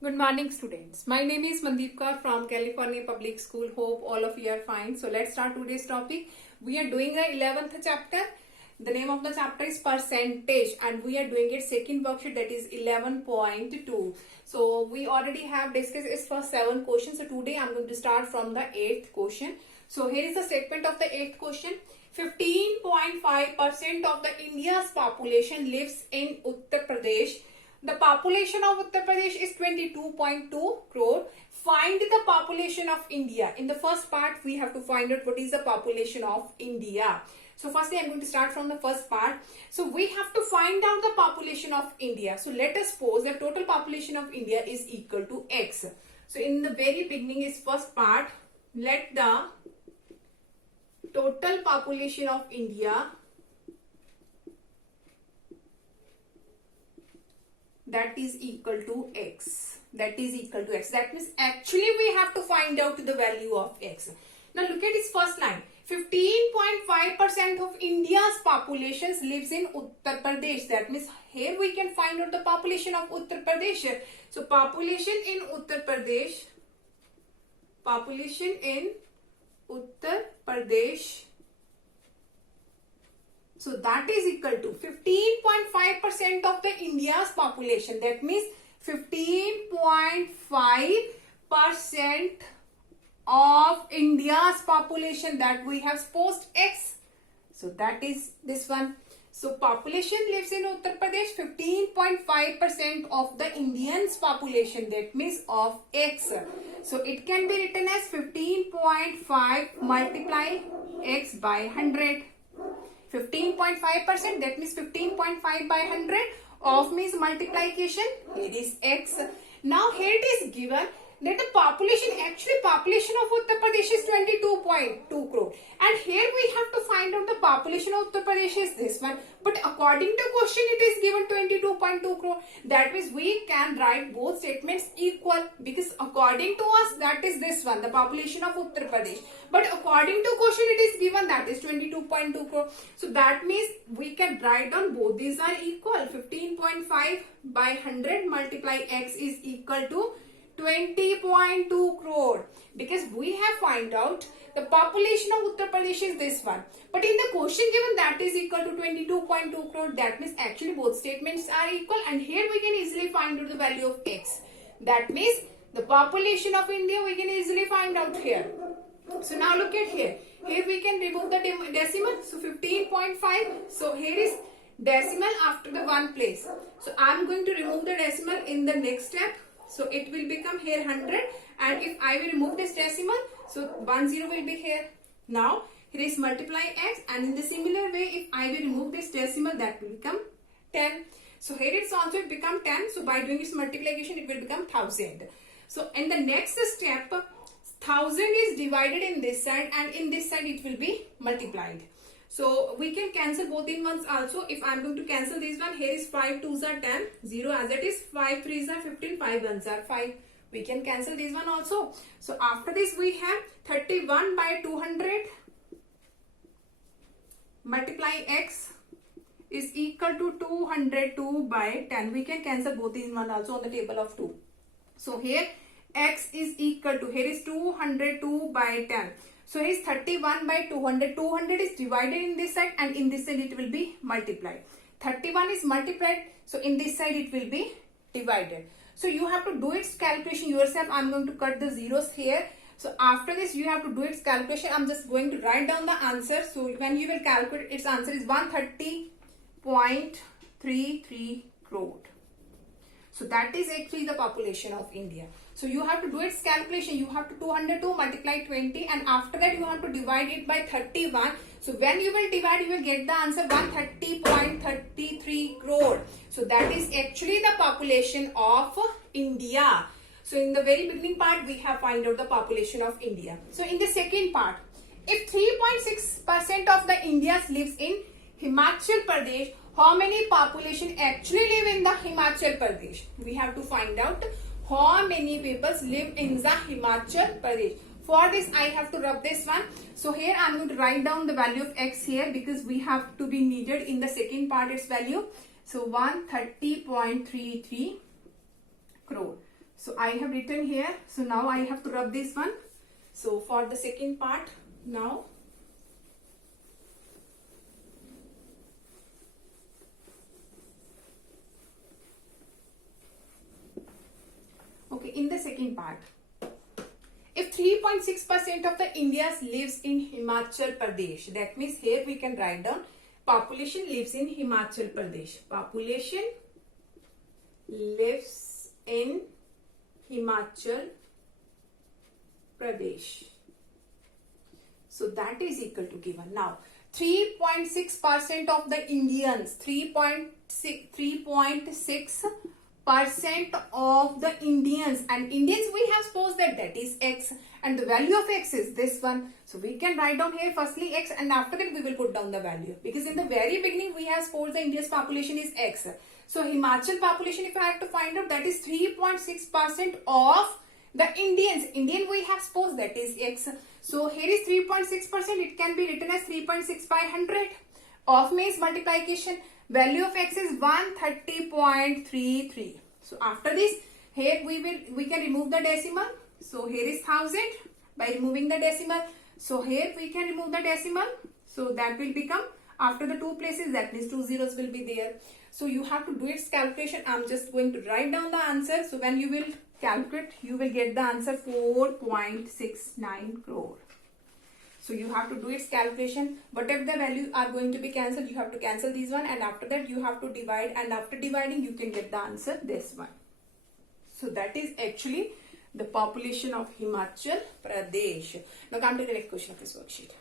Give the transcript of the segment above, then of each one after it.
Good morning, students. My name is Mandeep Kaur from California Public School. Hope all of you are fine. So let's start today's topic. We are doing the 11th chapter. The name of the chapter is percentage, and we are doing it second worksheet, that is 11.2. So we already have discussed its first 7 questions. So today I'm going to start from the 8th question. So here is the statement of the 8th question. 15.5% of the India's population lives in Uttar Pradesh. The population of Uttar Pradesh is 22.2 crore. Find the population of India. In the first part, we have to find out what is the population of India. So firstly, I'm going to start from the first part. So we have to find out the population of India. So let us suppose the total population of India is equal to X. So in the very beginning is first part. Let the total population of India, that is equal to X. That is equal to X. That means actually we have to find out the value of X. Now look at this first line. 15.5% of India's population lives in Uttar Pradesh. That means here we can find out the population of Uttar Pradesh. So population in Uttar Pradesh. Population in Uttar Pradesh. So that is equal to 15.5% of the India's population. That means 15.5% of India's population, that we have supposed X. So that is this one. So population lives in Uttar Pradesh, 15.5% of the Indians population, that means of X. So it can be written as 15.5 multiply X by 100. 15.5%, that means 15.5 by 100. Of means multiplication. Here is X. Now here it is given that the population of Uttar Pradesh is 22.2 crore. And here we have to find out the population of Uttar Pradesh is this one. But according to question, it is given 22.2 crore. That means we can write both statements equal, because according to us, that is this one, the population of Uttar Pradesh. But according to question, it is given that is 22.2 crore. So that means we can write down both these are equal. 15.5 by 100 multiply X is equal to 20.2 crore, because we have find out the population of Uttar Pradesh is this one, but in the question given that is equal to 22.2 crore. That means actually both statements are equal, and here we can easily find out the value of X. That means the population of India we can easily find out here. So now look at here. Here we can remove the decimal. So 15.5. So here is decimal after the one place. So I am going to remove the decimal in the next step. So it will become here 100, and if I will remove this decimal, so 10 will be here. Now here is multiply X, and in the similar way, if I will remove this decimal, that will become 10. So here it's also it become 10. So by doing its multiplication, it will become 1000. So in the next step, 1000 is divided in this side, and in this side it will be multiplied. So we can cancel both in ones also. If I am going to cancel this one, here is 5 2s are 10, 0 as it is, 5 3s are 15, 5 1s are 5. We can cancel this one also. So after this we have 31 by 200 multiply X is equal to 202 by 10. We can cancel both in one also on the table of 2. So here X is equal to, here is 202 by 10. So here is 31 by 200. 200 is divided in this side, and in this side it will be multiplied. 31 is multiplied. So in this side it will be divided. So you have to do its calculation yourself. I am going to cut the zeros here. So after this you have to do its calculation. I am just going to write down the answer. So when you will calculate, its answer is 130.33 crore. So that is actually the population of India. So you have to do its calculation. You have to 202 multiply 20, and after that you have to divide it by 31. So when you will divide, you will get the answer 130.33 crore. So that is actually the population of India. So in the very beginning part, we have find out the population of India. So in the second part, if 3.6% of the Indians lives in Himachal Pradesh, how many population actually live in the Himachal Pradesh? We have to find out how many people live in the Himachal Pradesh. For this, I have to rub this one. So here I am going to write down the value of X here, because we have to be needed in the second part its value. So 130.33 crore. So I have written here. So now I have to rub this one. So for the second part now. Okay, in the second part. If 3.6% of the India lives in Himachal Pradesh, that means here we can write down population lives in Himachal Pradesh. Population lives in Himachal Pradesh. So that is equal to given. Now 3.6% of the Indians, 3.6% of the Indians, and Indians we have supposed that is X, and the value of X is this one. So we can write down here firstly X, and after that we will put down the value, because in the very beginning we have supposed the India's population is X. So Himachal population, if I have to find out, that is 3.6% of the Indians. Indian we have supposed that is X. So here is 3.6%. It can be written as 3.6 by 100. Of means multiplication. Value of X is 130.33. So after this, here we can remove the decimal. So here is 1000 by removing the decimal. So here we can remove the decimal. So that will become, after the two places, that means 2 zeros will be there. So you have to do its calculation. I'm just going to write down the answer. So when you will calculate, you will get the answer 4.69 crore. So you have to do its calculation. Whatever the value are going to be cancelled, you have to cancel these one, and after that you have to divide, and after dividing you can get the answer this one. So that is actually the population of Himachal Pradesh. Now come to the next question of this worksheet.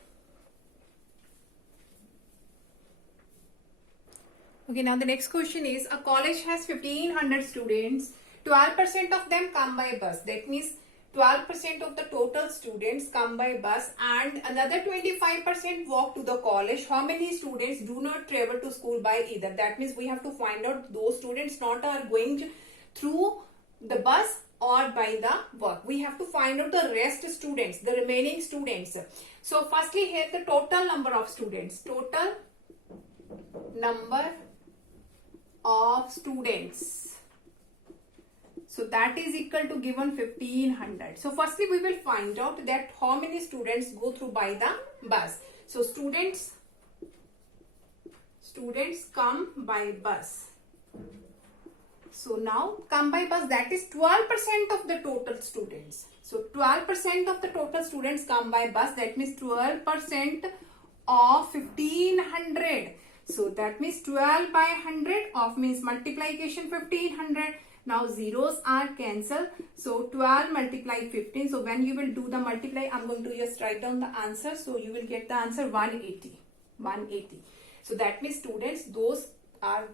Okay, now the next question is, a college has 1500 students. 12% of them come by bus. That means 12% of the total students come by bus, and another 25% walk to the college. How many students do not travel to school by either? That means we have to find out those students not are going through the bus or by the walk. We have to find out the rest students, the remaining students. So firstly here the total number of students. Total number of students. So that is equal to given 1500. So firstly we will find out that how many students go through by the bus. So students come by bus. So now come by bus, that is 12% of the total students. So 12% of the total students come by bus. That means 12% of 1500. So that means 12 by 100 of means multiplication 1500. Now zeros are cancelled. So 12 multiply 15. So when you will do the multiply, I'm going to just write down the answer. So you will get the answer 180. 180. So that means students, those are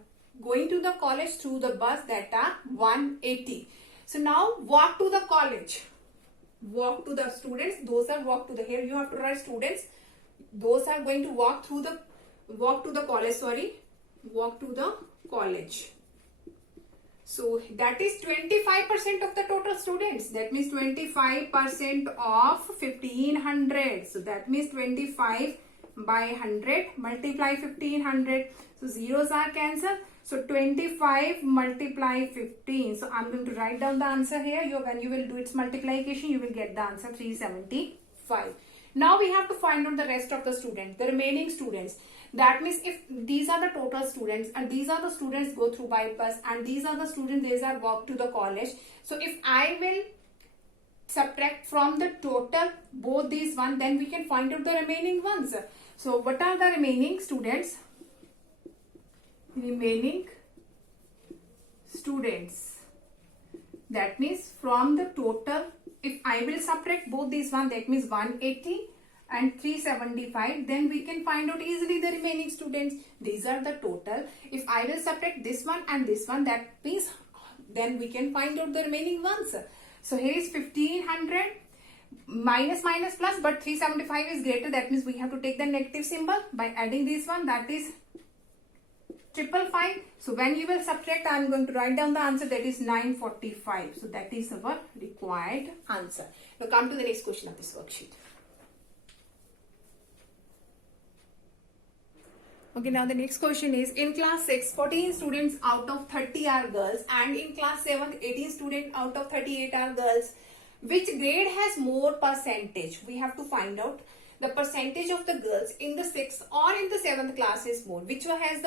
going to the college through the bus, that are 180. So now walk to the college. Walk to the students. Those are walk to the, here you have to write students. Those are going to walk to the college, walk to the college. So that is 25% of the total students. That means 25% of 1500. So that means 25 by 100 multiply 1500. So zeros are cancelled. So 25 multiply 15. So I'm going to write down the answer here. When you will do its multiplication, you will get the answer 375. Now we have to find out the rest of the students, the remaining students. That means if these are the total students, and these are the students go through by bus, and these are the students, these are walk to the college. So if I will subtract from the total both these one, then we can find out the remaining ones. So what are the remaining students? Remaining students. That means from the total, if I will subtract both these one, that means 180 and 375, then we can find out easily the remaining students. These are the total. If I will subtract this one and this one, that means then we can find out the remaining ones. So here is 1500 minus plus, but 375 is greater. That means we have to take the negative symbol by adding this one. That is 555. So when you will subtract, I am going to write down the answer, that is 945. So that is our required answer. Now come to the next question of this worksheet. Okay, now the next question is, in class 6, 14 students out of 30 are girls, and in class 7, 18 students out of 38 are girls. Which grade has more percentage? We have to find out the percentage of the girls in the 6th or in the 7th class is more. Which one has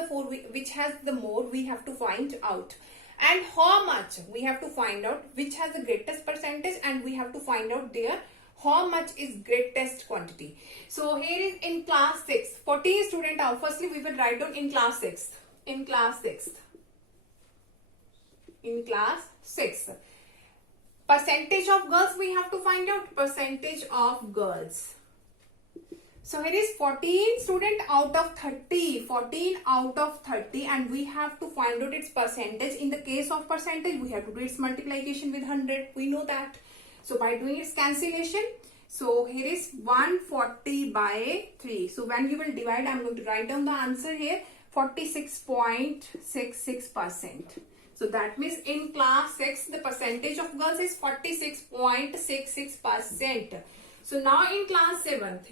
which has the more, we have to find out. And how much, we have to find out which has the greatest percentage, and we have to find out there how much is greatest quantity. So here is in class 6, 14 student out. Firstly, we will write down in class 6th. In class 6th. In class 6th. Percentage of girls, we have to find out percentage of girls. So here is 14 student out of 30. 14 out of 30, and we have to find out its percentage. In the case of percentage, we have to do its multiplication with 100. We know that. So by doing its cancellation, so here is 140 by 3. So when you will divide, I am going to write down the answer here, 46.66%. So that means in class 6, the percentage of girls is 46.66%. So now in class 7th,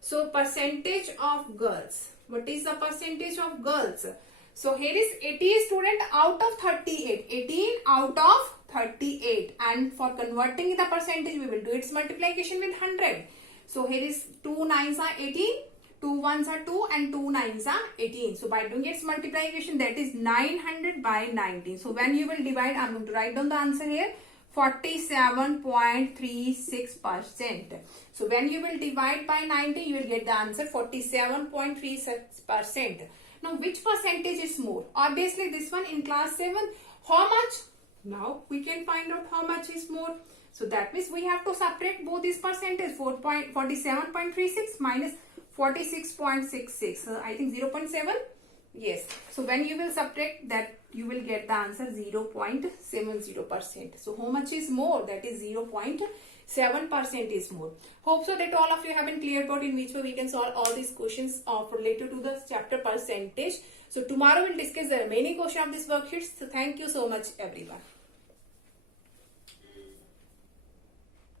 so percentage of girls. What is the percentage of girls? So here is 80 student out of 38. 18 out of 38. And for converting the percentage, we will do its multiplication with 100. So here is 2 9s are 18. 2 1s are 2 and 2 9s are 18. So by doing its multiplication, that is 900 by 19. So when you will divide, I am going to write down the answer here, 47.36%. So when you will divide by 90, you will get the answer 47.36%. Now which percentage is more? Obviously this one in class 7. How much? Now we can find out how much is more. So that means we have to separate both these percentages. 47.36 minus 46.66. I think 0.7. Yes. So when you will subtract that, you will get the answer 0.70%. So how much is more? That is 0.7% is more. Hope so that all of you have been clear about in which way we can solve all these questions related to the chapter percentage. So tomorrow we'll discuss the remaining question of this worksheet. So thank you so much everyone.